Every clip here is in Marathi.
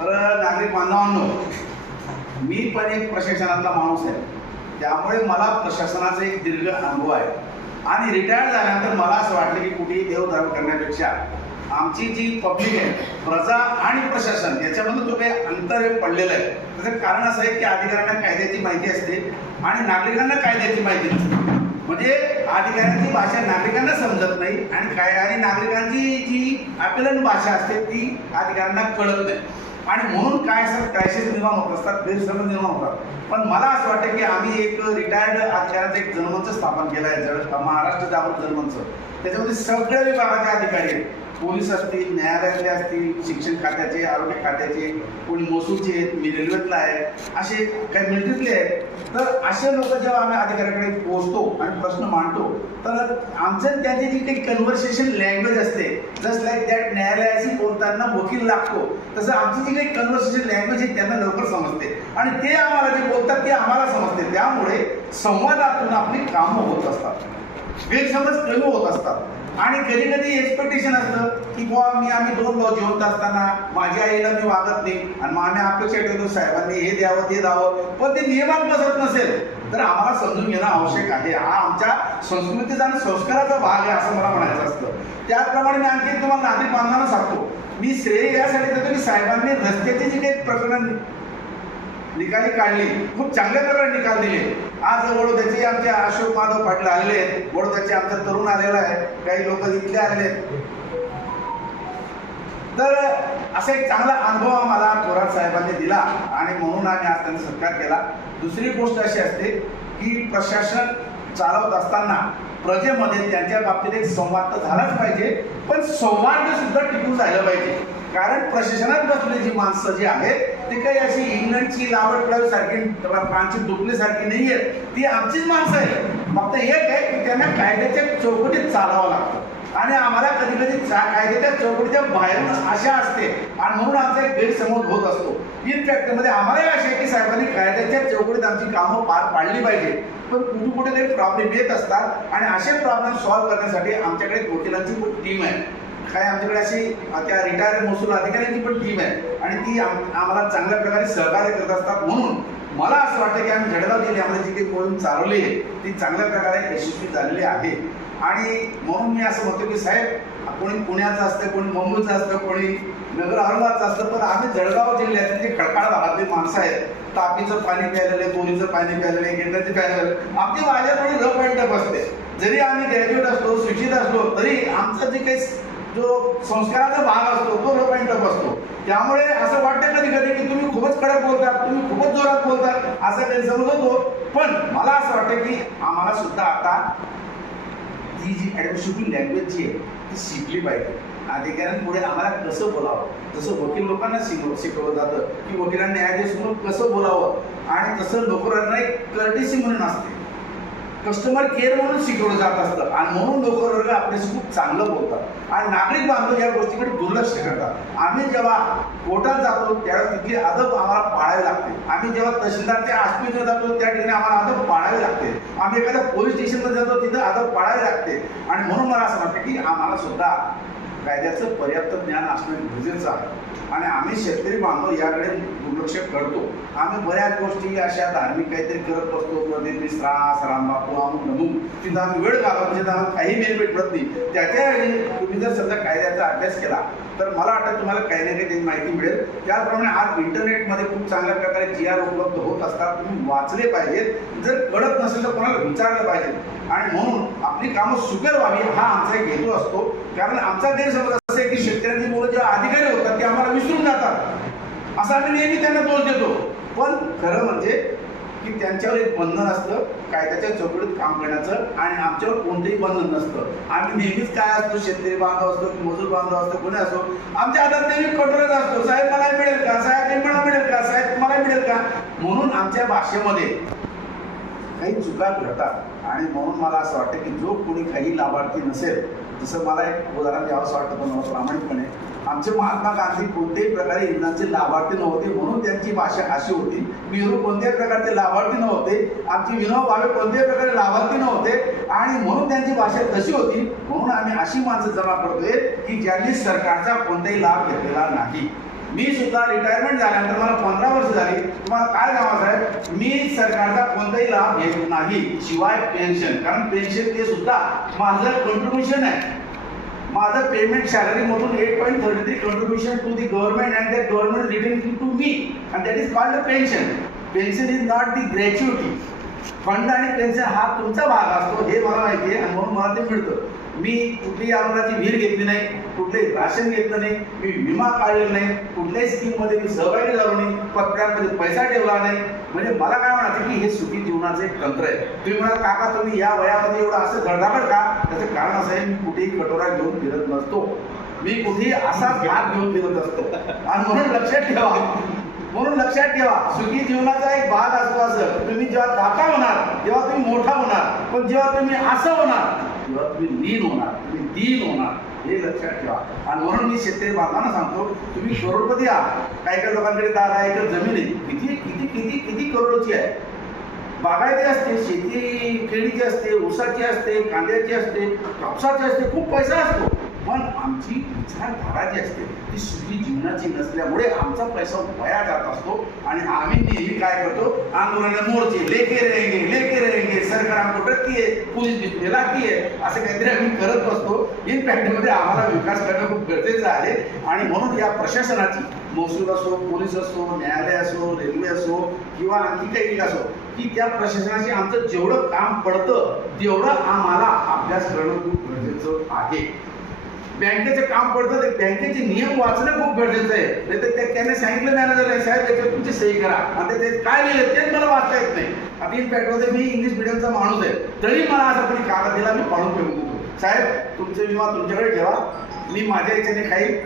तर नागरिक बांधवांनो मी पण एक प्रशासनातला माणूस आहे. त्यामुळे मला प्रशासनाचा एक दीर्घ अनुभव आहे. आणि रिटायर झाल्यानंतर मला असं वाटलं की कुठेही देवधर्म करण्यापेक्षा आमची जी पब्लिक आहे प्रजा आणि प्रशासन याच्यामधून जो काही अंतर पडलेलं आहे. त्याचं कारण असं आहे की अधिकाऱ्यांना कायद्याची माहिती असते आणि नागरिकांना कायद्याची माहिती नसते. म्हणजे अधिकाऱ्यांची भाषा नागरिकांना समजत नाही आणि काय आणि नागरिकांची जी अपेलन भाषा असते ती अधिकाऱ्यांना कळत नाही. आणि म्हणून काय असं क्रायसिस निर्माण होत असतात गैरसमज निर्माण होतात. पण मला असं वाटतं की आम्ही एक रिटायर्ड आचार्याचं एक जनमंच स्थापन केलं आहे जळ महाराष्ट्र जागृत जनमंच. त्याच्यामध्ये सगळ्या विभागाचे अधिकारी आहेत. पोलीस असतील न्यायालयातले असतील शिक्षण खात्याचे आरोग्य खात्याचे कोणी महसूलचे आहेत मी रेल्वेतला आहे असे काही मिलिटरीतले आहेत. तर असे लोक जेव्हा आम्ही अधिकाऱ्याकडे पोहोचतो आणि प्रश्न मांडतो तर आमचं त्यांची जी काही कन्व्हर्सेशन लँग्वेज असते जस्ट लाईक दॅट न्यायालयाशी बोलताना वकील लागतो तसं आमची जी काही कन्व्हर्सेशन लँग्वेज आहे त्यांना लवकर समजते. आणि ते आम्हाला जे बोलतात ते आम्हाला समजते. त्यामुळे संवादातून आपली कामं होत असतात. गैरसमज कमी होत असतात. आणि कधी कधी एक्सपेक्टेशन असतं की बुवा मी आम्ही दोन भाऊ जिवंत असताना माझ्या आईला मी वागत नाही आणि मग आम्ही अपेक्षा ठेवतो साहेबांनी हे द्यावं ते द्यावं. पण ते नियमात बसत नसेल तर आम्हाला समजून घेणं आवश्यक आहे. हा आमच्या संस्कृतीचा आणि संस्काराचा भाग आहे असं मला म्हणायचं असतं. त्याचप्रमाणे मी आणखी तुम्हाला नागरिक बांधवांना सांगतो. मी श्रेय यासाठी देतो की साहेबांनी रस्त्याचे जे काही प्रकरण निकाली काढली. खूप चांगल्या प्रकारे निकाल दिले. आज वडोद्याचे आमचे अशोक माधव पाटील आलेले आहेत वडोद्याचे आमचा तरुण आलेला आहे काही लोक इथले आलेले आहेत. तर असा एक चांगला अनुभव आम्हाला थोरात साहेबांनी दिला आणि म्हणून आम्ही आज त्यांचा सत्कार केला. दुसरी गोष्ट अशी असते की प्रशासन चालवत असताना प्रजेमध्ये त्यांच्या बाबतीत एक संवाद तर झालाच पाहिजे पण संवाद सुद्धा टिकून राहिलं पाहिजे. कारण प्रशासनात बसलेली जी माणसं जी आहेत ते काही अशी इंग्लंडची लावड सारखी फ्रान्सची डुप्ले सारखी नाही आहेत. ती आमचीच माणसं आहेत. फक्त एक आहे की त्यांना कायद्याच्या चौकटीत चालावं लागतं. आणि आम्हाला कधी कधी कायद्याच्या चौकटीच्या बाहेरून आशा असते. आणि म्हणून आमचा एक गैरसमज होत असतो. इनफॅक्टमध्ये आम्हालाही आशा आहे की साहेबांनी कायद्याच्या चौकटीत आमची कामं पार पाडली पाहिजे. पण कुठे कुठे तरी प्रॉब्लेम येत असतात. आणि असे प्रॉब्लेम सॉल्व्ह करण्यासाठी आमच्याकडे वकिलांची टीम आहे. काय आमच्याकडे अशी त्या रिटायर महसूल अधिकाऱ्यांची पण टीम आहे. आणि ती आम्हाला चांगल्या प्रकारे सहकार्य करत असतात म्हणून मला असं वाटतं की आम्ही झडगाव जिल्ह्यामध्ये जी काही मोहीम चालवली आहे ती चांगल्या प्रकारे यशस्वी झालेली आहे. आणि म्हणून मी असं म्हणतो की साहेब कोणी पुण्याचं असतं कोणी मुंबईचं असतं कोणी नगर औरंगाबादचं असतं पण आम्ही जळगाव जिल्ह्यातले जे खडकाळ भागातले माणसं आहेत तापीचं पाणी प्यायलेलं आहे बोरीचं पाणी प्यायलेलं आहे गेंड्याचं प्यायलेलं आमची माझ्या थोडी रफ अँड टफ असते जरी आम्ही ग्रॅज्युएट असलो शिक्षित असलो तरी आमचं जे काही जो संस्काराचा भाग असतो तो लो असतो त्यामुळे असं वाटतं कधी कधी की तुम्ही खूपच कडक बोलतात तुम्ही खूपच जोरात बोलतात असं गैरसमज होतो. पण मला असं वाटतं की आम्हाला सुद्धा आता ही जी ॲडमिनिस्ट्रेटिव्ह लँग्वेज जी आहे ती शिकली पाहिजे. अधिकाऱ्यांपुढे आम्हाला कसं बोलावं? जसं वकील लोकांना शिकव शिकवलं जातं की वकिलांना न्यायाधीश म्हणून कसं बोलावं? आणि तसं नोकरांना एक कर्टिसी म्हणून असते. कस्टमर केअर म्हणून शिकवलं जात असतं. आणि म्हणून लोकवर्ग आपल्याशी खूप चांगलं बोलतात. आणि नागरिक बांधव या गोष्टीकडे दुर्लक्ष करतात. आम्ही जेव्हा कोर्टात जातो त्यावेळेस तिथली अदब आम्हाला पाळावी लागते. आम्ही जेव्हा तहसीलदारच्या आसपासला जातो त्या ठिकाणी आम्हाला अदब पाळावे लागते. आम्ही एखाद्या पोलीस स्टेशनमध्ये जातो तिथं अदब पाळावे लागते. आणि म्हणून मला असं वाटतं की आम्हाला सुद्धा कायद्याचं पर्याप्त ज्ञान असणं गरजेचं आहे. आणि आम्ही शेतकरी बांधव याकडे दुर्लक्ष करतो. आम्ही बऱ्याच गोष्टी अशा धार्मिक काहीतरी करत असतो प्रदीप मिश्रास रामबापू अमुक नमुक तिथं आम्ही वेळ घालवतो. म्हणजे आम्हाला काही बेनिफिट मिळत नाही. त्याच्याऐवजी तुम्ही जर समजा कायद्याचा अभ्यास केला तर मला वाटतं तुम्हाला काही ना काही माहिती मिळेल. त्याचप्रमाणे आज इंटरनेटमध्ये खूप चांगल्या प्रकारे जी आर उपलब्ध होत असतात तुम्ही वाचले पाहिजेत. जर कळत नसेल तर कोणाला विचारलं पाहिजे आणि म्हणून आपली कामं सुकर व्हावी हा आमचा एक हेतू असतो. कारण आमचा गैरसमज असं आहे की शेतकऱ्यांची मुलं जेव्हा अधिकारी होतात ते आम्हाला विसरून जातात. असं आम्ही नेहमी त्यांना दोष देतो. पण खरं म्हणजे की त्यांच्यावर एक बंधन असतं कायद्याच्या चौकटीत काम करण्याचं आणि आमच्यावर कोणतंही बंधन नसतं. आम्ही नेहमीच काय असतो शेतकरी बांधव असतो मजूर बांधव असतो कोणी असो आमच्या हातात नेहमी कठोरच असतो. साहेब मला मिळेल का? साहेब मला मिळेल का? साहेब मला मिळेल का? म्हणून आमच्या भाषेमध्ये काही चुका घडतात. आणि म्हणून मला असं वाटतं की जो कोणी काही लाभार्थी नसेल जसं मला एक उदाहरण द्यावंसं वाटतं पण मला प्रामाणिकपणे. आमचे महात्मा गांधी कोणत्याही प्रकारे इंधनाचे लाभार्थी नव्हते म्हणून त्यांची भाषा अशी होती. नेहरू कोणत्याही प्रकारचे लाभार्थी नव्हते आमचे विनोद भावे कोणत्याही प्रकारे लाभार्थी नव्हते आणि म्हणून त्यांची भाषा तशी होती. म्हणून आम्ही अशी माणसं जमा करतोय की ज्यांनी सरकारचा कोणताही लाभ घेतलेला नाही. मी सुद्धा रिटायरमेंट झाल्यानंतर मला पंधरा वर्ष झाली. तुम्हाला काय सांगा साहेब मी सरकारचा कोणताही लाभ घेत नाही शिवाय पेन्शन कारण पेन्शन ते सुद्धा माझं कंट्रीब्युशन आहे. माझं payment सॅलरीमधून eight point thirty three contribution to the government and that government return to me and that is called a pension pension is not the gratuity fund आणि पेन्शन हा तुमचा भाग असतो हे मला माहिती आहे आणि म्हणून मला ते मिळतं. मी कुठलीही अनुदानाची विहीर घेतली नाही कुठलेही राशन घेतलं नाही मी विमा काढलेला नाही कुठल्याही स्कीममध्ये मी सहभागी झालो नाही पत्रांमध्ये पैसा ठेवला नाही. म्हणजे मला काय म्हणायचं की हे सुखी जीवनाचं एक तंत्र आहे. तुम्ही म्हणाल काका तुम्ही या वयामध्ये एवढं असं घडदाबड का? त्याचं कारण असं आहे मी कुठेही कटोरा घेऊन फिरत नसतो. मी कुठेही असाच हात घेऊन फिरत असतो. आणि म्हणून लक्षात ठेवा. म्हणून लक्षात ठेवा. सुखी जीवनाचा एक भाग असतो असं. तुम्ही जेव्हा दाता होणार तेव्हा तुम्ही मोठा होणार. पण जेव्हा तुम्ही असं होणार किंवा तुम्ही लीन होणार तुम्ही दीन होणार. हे लक्षात ठेवा. आणि म्हणून मी शेतकरी बांधवांना सांगतो तुम्ही करोडपती आहात. काही काही लोकांकडे दहा दहा एकर जमीन आहे. किती किती किती किती करोडची आहे? बागायती असते शेती केळीची असते ऊसाची असते कांद्याची असते कापसाची असते खूप पैसा असतो. आमची विचारधारा जी असते. ती सुखी जीवनाची नसल्यामुळे आमचा पैसा वाया जात असतो आणि आम्ही नेहमी काय करतो? आंदोलन मोर्चे लेके रहेंगे लेके रहेंगे सरकार हमको डरती आहे पोलीस भी लागती आहे. असं काहीतरी आम्ही करत बसतो. इन फॅक्टरीमध्ये आम्हाला विकास करणं खूप गरजेचं आहे. आणि म्हणून या प्रशासनाची महसूल असो पोलीस असो न्यायालय असो रेल्वे असो किंवा आणखी काही असो की त्या प्रशासनाशी आमचं जेवढं काम पडतं तेवढं आम्हाला अभ्यास करणं खूप गरजेचं आहे. बँकेचं काम पडतं ते बँकेचे नियम वाचणं खूप गरजेचं आहे. नाही तर त्याने सांगितलं मॅनेजर साहेब त्याच्यावर तुमची सही करा. आता ते काय लिहिलं तेच मला वाचता येत नाही. आता इन मी इंग्लिश मिडियमचा माणूस आहे. तरी मला असं कोणी कागद दिला मी पाडून फेकून देतो. साहेब तुमचे विमा तुमच्याकडे ठेवा. मी माझ्या इच्छेने खाईल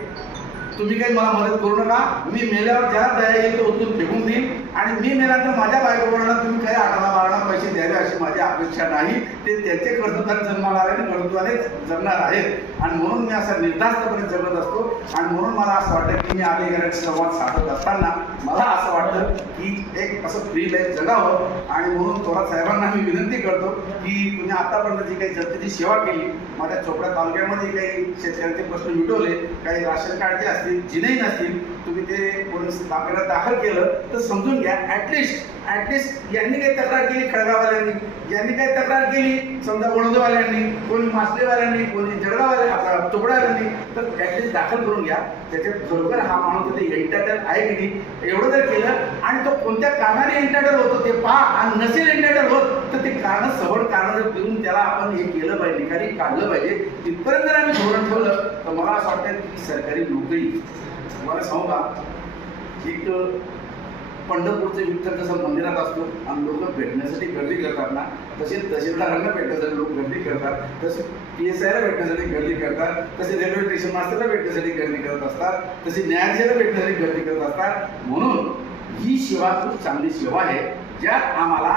तुम्ही काही मला मदत करू नका. मी मेल्यावर ज्या दया येईल तो उचलून फेकून देईन. आणि मी मेल्यानंतर माझ्या बायकोवरांना तुम्ही काही आठाला बाराला पैसे द्यावे अशी माझी अपेक्षा नाही. ते त्यांचे कर्तृत्वाने जन्माला आले आणि कर्तृत्वाने जगणार आहेत. आणि म्हणून मी असा निर्धास्तपणे जगत असतो. आणि म्हणून मला असं वाटतं की मी अधिकाऱ्यांशी संवाद साधत असताना मला असं वाटतं की एक असं फ्री लाईफ जगावं. आणि म्हणून थोरात साहेबांना मी विनंती करतो की तुम्ही आतापर्यंत जी काही जनतेची सेवा केली माझ्या चोपड्या तालुक्यामध्ये काही शेतकऱ्यांचे प्रश्न मिटवले काही राशन कार्डचे असतील जिनेही नसतील तुम्ही ते पोलीस ताब्यात दाखल केलं तर समजून घ्या ऍटलिस्ट ऍटलिस्ट यांनी काही तक्रार केली खळगावाल्यांनी यांनी काही तक्रार केली समजा वडोदवाल्यांनी कोणी मासलेवाल्यांनी कोणी जळगाववाल्या आपला चोपडावाल्यांनी तर ऍटलिस्ट दाखल करून घ्या. त्याच्यात खरोखर हा माणूस तिथे एंटरटेन आहे की नाही? एवढं जर केलं. आणि तो कोणत्या कारणाने एंटरटेन होतो ते पहा. आणि नसेल एंटरटेन होत तर ते कारण सबळ कारण जर देऊन त्याला आपण हे केलं पाहिजे. निकाली काढलं पाहिजे. तिथपर्यंत जर आम्ही धोरण ठेवलं तर मला असं वाटतं की सरकारी नोकरी. तुम्हाला सांगू का? एक पंढरपूरचं विठ्ठल कसं मंदिरात असतो आणि लोक भेटण्यासाठी गर्दी करतात ना तसे तहसीलदारांना भेटण्यासाठी लोक गर्दी करतात तसे पी एस आयला भेटण्यासाठी गर्दी करतात तसे रेल्वे स्टेशन मास्टरला भेटण्यासाठी गर्दी करत असतात तसे न्यायाधीशाला भेटण्यासाठी गर्दी करत असतात. म्हणून ही सेवा खूप चांगली सेवा आहे ज्यात आम्हाला